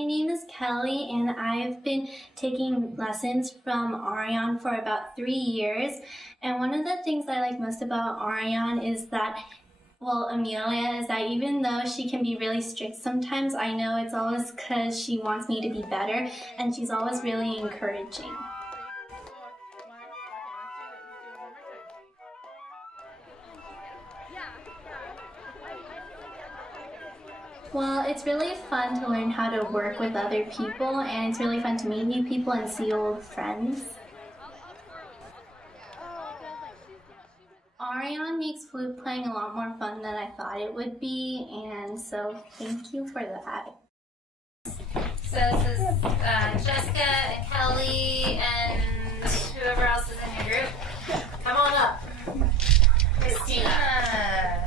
My name is Kelly, and I've been taking lessons from Areon for about 3 years. And one of the things I like most about Areon is that, well, Amelia, is that even though she can be really strict sometimes, I know it's always because she wants me to be better, and she's always really encouraging. Well, it's really fun to learn how to work with other people, and it's really fun to meet new people and see old friends. Areon makes flute playing a lot more fun than I thought it would be, and so thank you for that. So this is Jessica and Kelly and whoever else is in your group. Come on up. Christina.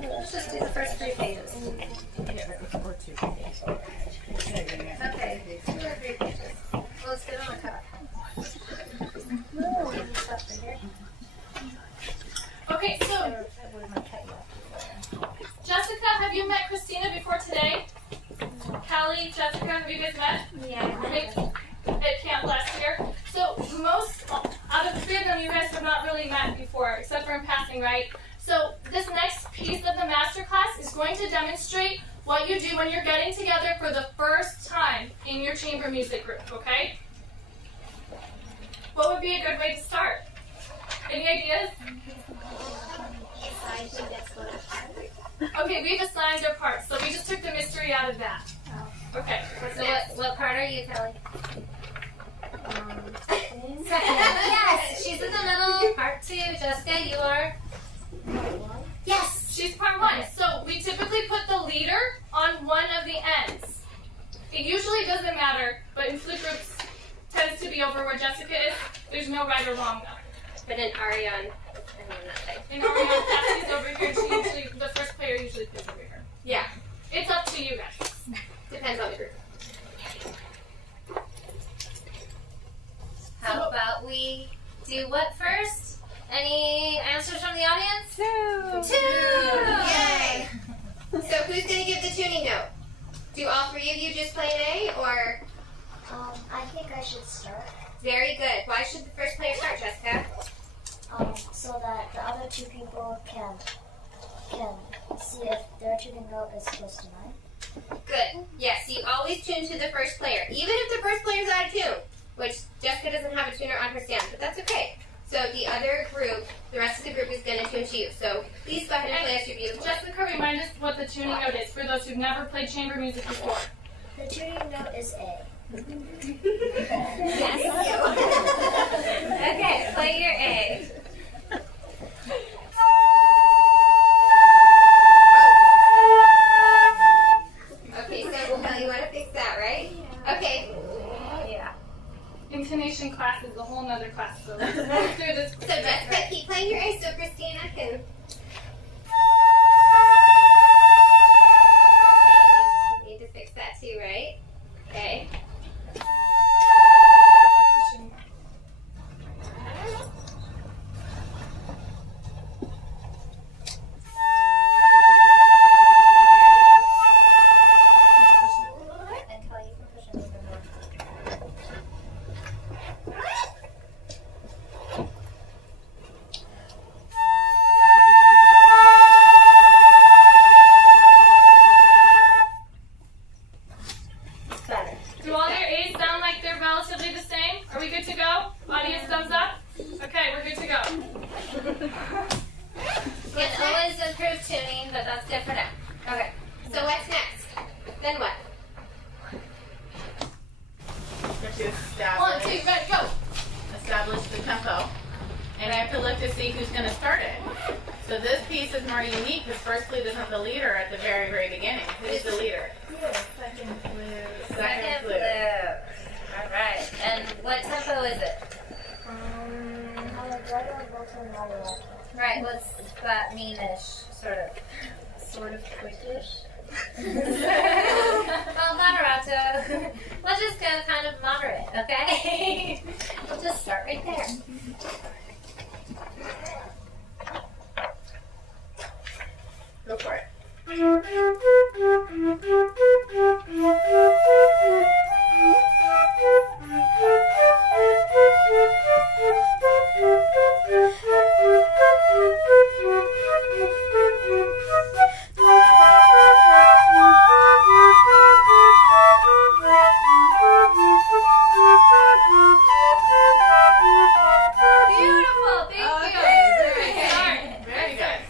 Let's just do the first 3 pages. Or 2 pages. Okay, 2 or 3 pages. Well, let's get on a cut. Okay, so Jessica, have you met Christina before today? Callie, Jessica, have you guys met? Yeah. At camp last year. So most out of the 3 of them, you guys have not really met before, except for in passing, right? So this next piece of the master class is going to demonstrate what you do when you're getting together for the first time in your chamber music group, okay? What would be a good way to start? Any ideas? Okay, we've assigned your parts, so we just took the mystery out of that. Okay, what's So next? what part are you, Kelly? Second. Yes, she's in the middle. Part 2. Jessica, you are? Yes, she's part 1. So we typically put the leader on one of the ends. It usually doesn't matter, but in flute groups tends to be over where Jessica is. There's no right or wrong though. But in Areon, I mean that thing. In Areon, Cassie's over here. She usually, the first player usually plays over here. Yeah, it's up to you guys. Depends on the group. How about we do what first? Any answers from the audience? 2! Yay! So who's going to give the tuning note? Do all 3 of you just play an A, or? I think I should start. Very good. Why should the first player start, Jessica? So that the other 2 people can see if their tuning note is close to mine. Good. Yes, you always tune to the first player, even if the first player's out of tune, which Jessica doesn't have a tuner on her stand, but that's okay. So the other group, the rest of the group is going to tune to you. So please go ahead and play us your beautiful. Jessica, remind us what the tuning note is for those who've never played chamber music before. The tuning note is A. Yes. Okay, play your A. Okay, so Kelly, you want to fix that, right? Okay. Yeah. Intonation class is a whole nother class, so let's move through this. So Jessica, keep playing your A so Christina can... Okay, you need to fix that too, right? Okay. And Kelly, you can push a little bit more. Better. Do all your A's sound like they're relatively the same? Are we good to go? Audience thumbs up? Okay, we're good to go. Can always improve tuning, but that's good for now. Okay. So what's next? Then what? To 1, 2, ready, go! establish the tempo. And I have to look to see who's going to start it. So this piece is more unique because first flute doesn't have the leader at the very, very beginning. Who's the leader? Second Second flute. flute. All right. And what tempo is it? Right. What's that mean-ish? Sort of quickish. Well, moderato. Let's just go kind of moderate, okay? just start right there. Go for it. Beautiful, thank you. Okay, very good.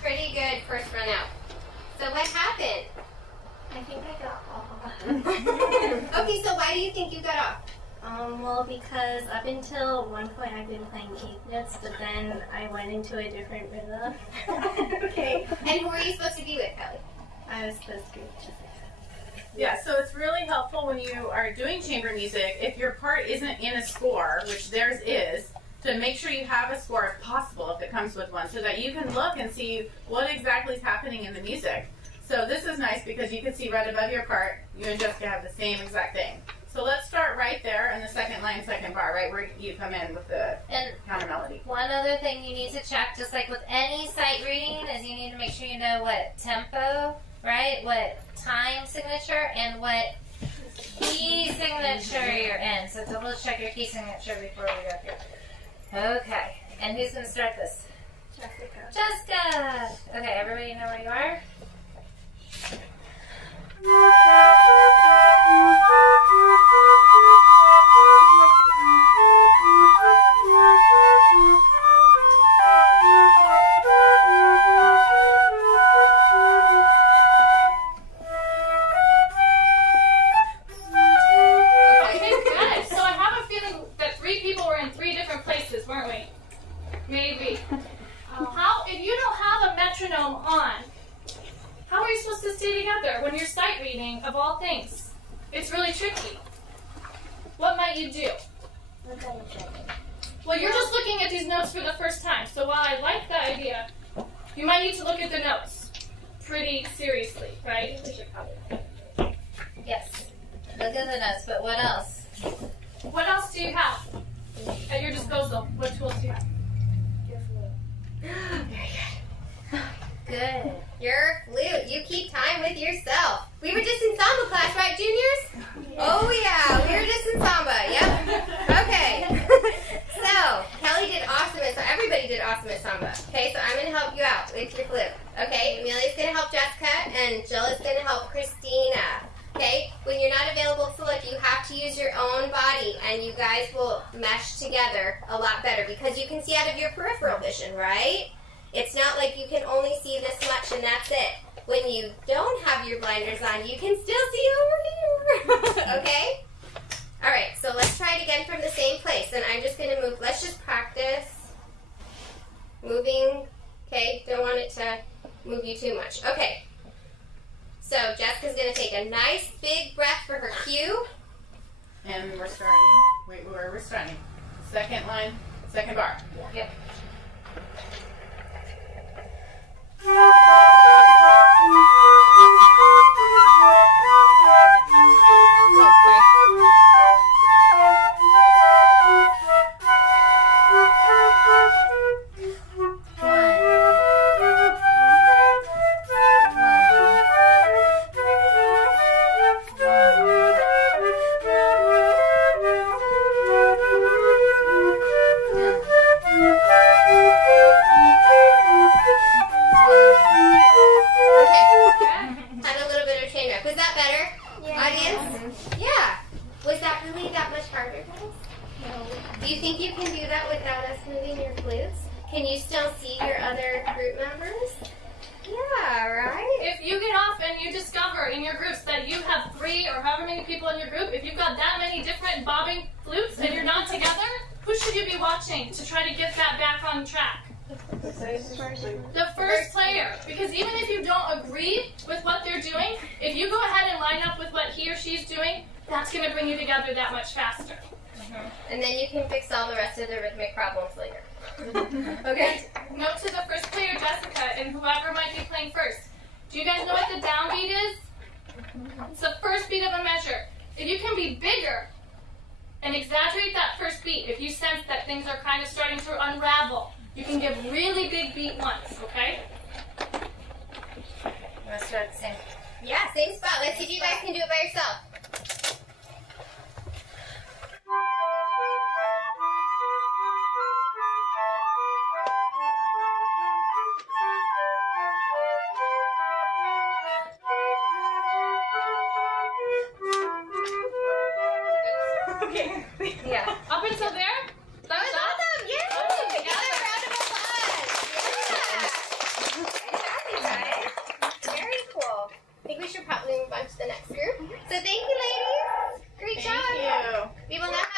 Pretty good first run out. So what happened? I think I got off. Okay, so why do you think you got off? Well, because up until one point I've been playing eighth notes, but then I went into a different rhythm. Okay. And who are you supposed to be with, Kelly? I was supposed to be Jessica. Yeah, so it's really helpful when you are doing chamber music, if your part isn't in a score, which theirs is, to make sure you have a score if possible, if it comes with one, so that you can look and see what exactly is happening in the music. So this is nice because you can see right above your part, you and Jessica have the same exact thing. So let's start right there in the second line, second bar, right where you come in with the And counter melody. one other thing you need to check, just like with any sight reading, is you need to make sure you know what tempo, right? What time signature and what key signature you're in. So double check your key signature before we go through. Okay, and who's going to start this? Jessica. Jessica! Okay, everybody know where you are? Okay, good. So I have a feeling that 3 people were in 3 different places, weren't we? Maybe. How, if you don't have a metronome on, how are you supposed to stay together when you're sight reading, of all things? It's really tricky. What might you do? Look at each other. Well, you're just looking at these notes for the first time, so while I like the idea, you might need to look at the notes pretty seriously, right? Yes. Look at the notes, but what else? What else do you have at your disposal? What tools do you have? Your flute. Good. Your flute. You keep time with yourself. We were just in samba class, right, juniors? Oh yeah, we were just in samba. Yep. Okay. So Kelly did awesome at samba. Everybody did awesome at samba. Okay, so I'm gonna help you out with your flute. Okay, Amelia's gonna help Jessica, and Jill is gonna help Christina. Okay, when you're not available to look, you have to use your own body, and you guys will mesh together a lot better because you can see out of your peripheral vision, right? It's not like you can only see this much and that's it. When you don't have your blinders on, you can still see over here. Okay? Alright, so let's try it again from the same place. And I'm just going to move. Let's just practice moving. Okay? Don't want it to move you too much. Okay. So Jessica's going to take a nice big breath for her cue. And we're starting, wait, where we're starting. Second line, second bar. Yep. Can you still see your other group members? Yeah, right? If you get off and you discover in your groups that you have 3 or however many people in your group, if you've got that many different bobbing flutes and you're not together, who should you be watching to try to get that back on track? The first player. Because even if you don't agree with what they're doing, if you go ahead and line up with what he or she's doing, that's going to bring you together that much faster. And then you can fix all the rest of the rhythmic problems later. Okay? Note to the first player, Jessica, and whoever might be playing first. Do you guys know what the downbeat is? It's the first beat of a measure. If you can be bigger and exaggerate that first first beat. If you sense that things are kind of starting to unravel, you can give really big beat ones, okay? You want to start at the same? Yeah, same spot. Let's see if you guys can do it by yourself. Okay. Yeah. Up until there? That was awesome! Yay! Another round of applause! Yeah! Fantastic, guys. Very cool. I think we should probably move on to the next group. So thank you, ladies. Great job. Thank you. We will now